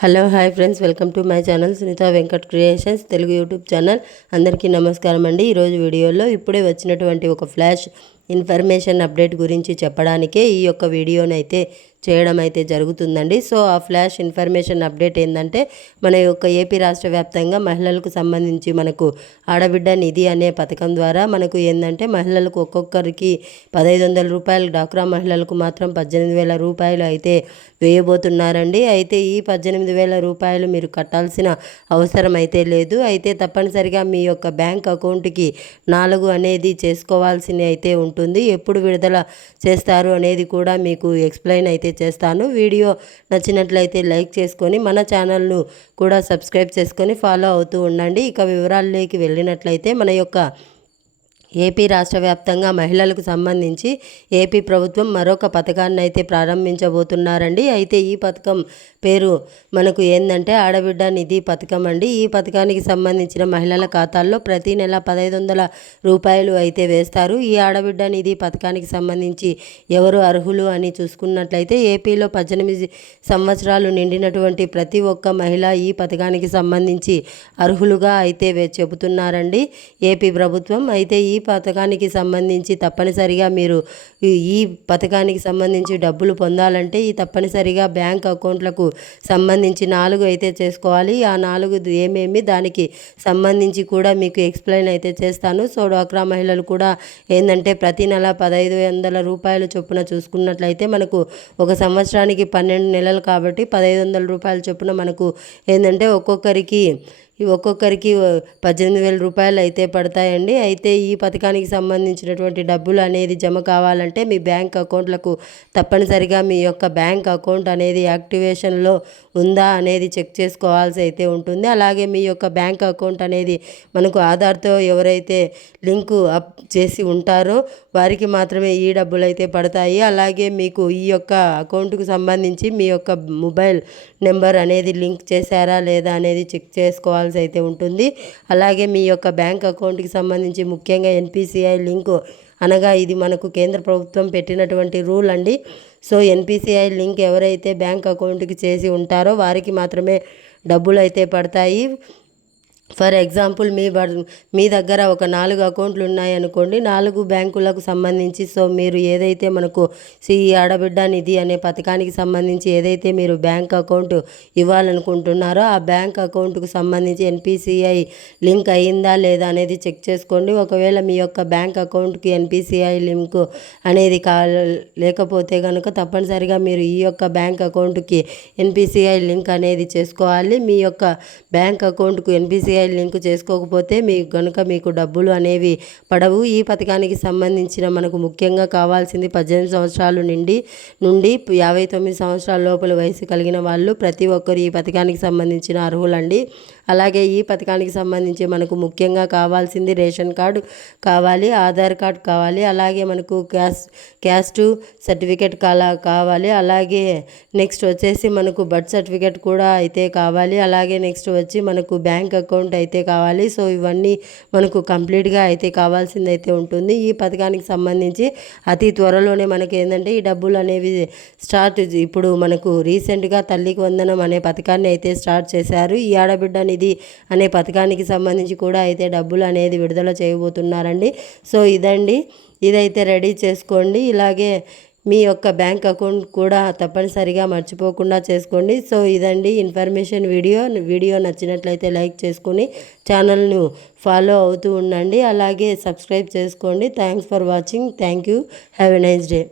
Hello hi friends. Welcome to my channel Sunitha Venkat creations Telugu YouTube channel. అందరికీ నమస్కారం అండి. ఈరోజు వీడియోలో ఇప్పుడే వచ్చినటువంటి ఒక ఫ్లాష్ ఇన్ఫర్మేషన్ అప్డేట్ గురించి చెప్పడానికే ఈ యొక్క వీడియోనైతే చేయడం అయితే జరుగుతుందండి. సో ఆ ఫ్లాష్ ఇన్ఫర్మేషన్ అప్డేట్ ఏంటంటే మన యొక్క ఏపీ రాష్ట్ర వ్యాప్తంగా మహిళలకు సంబంధించి మనకు ఆడబిడ్డ నిధి అనే పథకం ద్వారా మనకు ఏంటంటే మహిళలకు ఒక్కొక్కరికి పదహైదు వందల రూపాయలు డాక్రా మహిళలకు మాత్రం పద్దెనిమిది వేల రూపాయలు అయితే వేయబోతున్నారండి. అయితే ఈ పద్దెనిమిది వేల రూపాయలు మీరు కట్టాల్సిన అవసరం అయితే లేదు. అయితే తప్పనిసరిగా మీ యొక్క బ్యాంక్ అకౌంట్కి నాలుగు అనేది చేసుకోవాల్సిన అయితే ఉంటుంది. ఎప్పుడు విడుదల చేస్తారు అనేది కూడా మీకు ఎక్స్ప్లెయిన్ అయితే చేస్తాను. వీడియో నచ్చినట్లయితే లైక్ చేసుకొని మన ఛానల్ను కూడా సబ్స్క్రైబ్ చేసుకొని ఫాలో అవుతూ ఉండండి. ఇక వివరాల్లోకి వెళ్ళినట్లయితే మన యొక్క ఏపీ రాష్ట్ర వ్యాప్తంగా మహిళలకు సంబంధించి ఏపీ ప్రభుత్వం మరొక పథకాన్ని అయితే ప్రారంభించబోతున్నారండి. అయితే ఈ పథకం పేరు మనకు ఏంటంటే ఆడబిడ్డ నిధి పథకం అండి. ఈ పథకానికి సంబంధించిన మహిళల ఖాతాల్లో ప్రతి నెల పదహైదు వందల రూపాయలు అయితే వేస్తారు. ఈ ఆడబిడ్డ నిధి పథకానికి సంబంధించి ఎవరు అర్హులు అని చూసుకున్నట్లయితే ఏపీలో పద్దెనిమిది సంవత్సరాలు నిండినటువంటి ప్రతి ఒక్క మహిళ ఈ పథకానికి సంబంధించి అర్హులుగా అయితే చెబుతున్నారండి. ఏపీ ప్రభుత్వం అయితే ఈ పథకానికి సంబంధించి తప్పనిసరిగా మీరు ఈ పథకానికి సంబంధించి డబ్బులు పొందాలంటే ఈ తప్పనిసరిగా బ్యాంక్ అకౌంట్లకు సంబంధించి నాలుగు అయితే చేసుకోవాలి. ఆ నాలుగు ఏమేమి దానికి సంబంధించి కూడా మీకు ఎక్స్ప్లెయిన్ అయితే చేస్తాను. సో డ్వాక్రా మహిళలు కూడా ఏంటంటే ప్రతి నెల పదహైదు వందల రూపాయలు చొప్పున చూసుకున్నట్లయితే మనకు ఒక సంవత్సరానికి పన్నెండు నెలలు కాబట్టి పదహైదు వందల రూపాయల చొప్పున మనకు ఏంటంటే ఒక్కొక్కరికి ఒక్కొక్కరికి పద్దెనిమిది వేల రూపాయలు అయితే పడతాయండి. అయితే ఈ పథకానికి సంబంధించినటువంటి డబ్బులు అనేది జమ కావాలంటే మీ బ్యాంక్ అకౌంట్లకు తప్పనిసరిగా మీ యొక్క బ్యాంక్ అకౌంట్ అనేది యాక్టివేషన్లో ఉందా అనేది చెక్ చేసుకోవాల్సి అయితే ఉంటుంది. అలాగే మీ యొక్క బ్యాంక్ అకౌంట్ అనేది మనకు ఆధార్తో ఎవరైతే లింకు అప్ చేసి ఉంటారో వారికి మాత్రమే ఈ డబ్బులు అయితే పడతాయి. అలాగే మీకు ఈ యొక్క అకౌంట్కు సంబంధించి మీ యొక్క మొబైల్ నెంబర్ అనేది లింక్ చేశారా లేదా అనేది చెక్ చేసుకోవాల్సి అయితే ఉంటుంది. అలాగే మీ యొక్క బ్యాంక్ అకౌంట్కి సంబంధించి ముఖ్యంగా ఎన్పిసిఐ లింకు అనగా ఇది మనకు కేంద్ర ప్రభుత్వం పెట్టినటువంటి రూల్ అండి. సో ఎన్పిసిఐ లింక్ ఎవరైతే బ్యాంక్ అకౌంట్కి చేసి ఉంటారో వారికి మాత్రమే డబ్బులు అయితే పడతాయి. ఫర్ ఎగ్జాంపుల్ మీ మీ దగ్గర ఒక నాలుగు అకౌంట్లు ఉన్నాయనుకోండి నాలుగు బ్యాంకులకు సంబంధించి సో మీరు ఏదైతే మనకు సి ఆడబిడ్డ నిధి అనే పథకానికి సంబంధించి ఏదైతే మీరు బ్యాంక్ అకౌంట్ ఇవ్వాలనుకుంటున్నారో ఆ బ్యాంక్ అకౌంట్కు సంబంధించి ఎన్పిసిఐ లింక్ అయ్యిందా లేదా అనేది చెక్ చేసుకోండి. ఒకవేళ మీ యొక్క బ్యాంక్ అకౌంట్కి ఎన్పిసిఐ లింక్ అనేది కా లేకపోతే కనుక తప్పనిసరిగా మీరు ఈ యొక్క బ్యాంక్ అకౌంట్కి ఎన్పిసిఐ లింక్ అనేది చేసుకోవాలి. మీ యొక్క బ్యాంక్ అకౌంట్కు ఎన్పిసిఐ యూపీఐ లింక్ చేసుకోకపోతే మీకు కనుక మీకు డబ్బులు అనేవి పడవు. ఈ పథకానికి సంబంధించిన మనకు ముఖ్యంగా కావాల్సింది పద్దెనిమిది సంవత్సరాలు నుండి నుండి యాభై తొమ్మిది సంవత్సరాల లోపల వయసు కలిగిన వాళ్ళు ప్రతి ఒక్కరు ఈ పథకానికి సంబంధించిన అర్హులండి. అలాగే ఈ పథకానికి సంబంధించి మనకు ముఖ్యంగా కావాల్సింది రేషన్ కార్డు కావాలి ఆధార్ కార్డు కావాలి అలాగే మనకు క్యాస్ క్యాస్ట్ సర్టిఫికేట్ కాలా కావాలి అలాగే నెక్స్ట్ వచ్చేసి మనకు బర్త్ సర్టిఫికేట్ కూడా అయితే కావాలి అలాగే నెక్స్ట్ వచ్చి మనకు బ్యాంక్ అకౌంట్ అయితే కావాలి. సో ఇవన్నీ మనకు కంప్లీట్గా అయితే కావాల్సింది అయితే ఉంటుంది. ఈ పథకానికి సంబంధించి అతి త్వరలోనే మనకి ఏంటంటే ఈ డబ్బులు అనేవి స్టార్ట్ ఇప్పుడు మనకు రీసెంట్గా తల్లికి వందనం అనే పథకాన్ని అయితే స్టార్ట్ చేశారు. ఈ ఆడబిడ్డని నిధి అనే పథకానికి సంబంధించి కూడా అయితే డబ్బులు అనేది విడుదల చేయబోతున్నారండి. సో ఇదండి. ఇదైతే రెడీ చేసుకోండి. ఇలాగే మీ యొక్క బ్యాంక్ అకౌంట్ కూడా తప్పనిసరిగా మర్చిపోకుండా చేసుకోండి. సో ఇదండి ఇన్ఫర్మేషన్ వీడియో. వీడియో నచ్చినట్లయితే లైక్ చేసుకొని ఛానల్ను ఫాలో అవుతూ ఉండండి. అలాగే సబ్స్క్రైబ్ చేసుకోండి. Thanks for watching. Thank you. Have a nice day.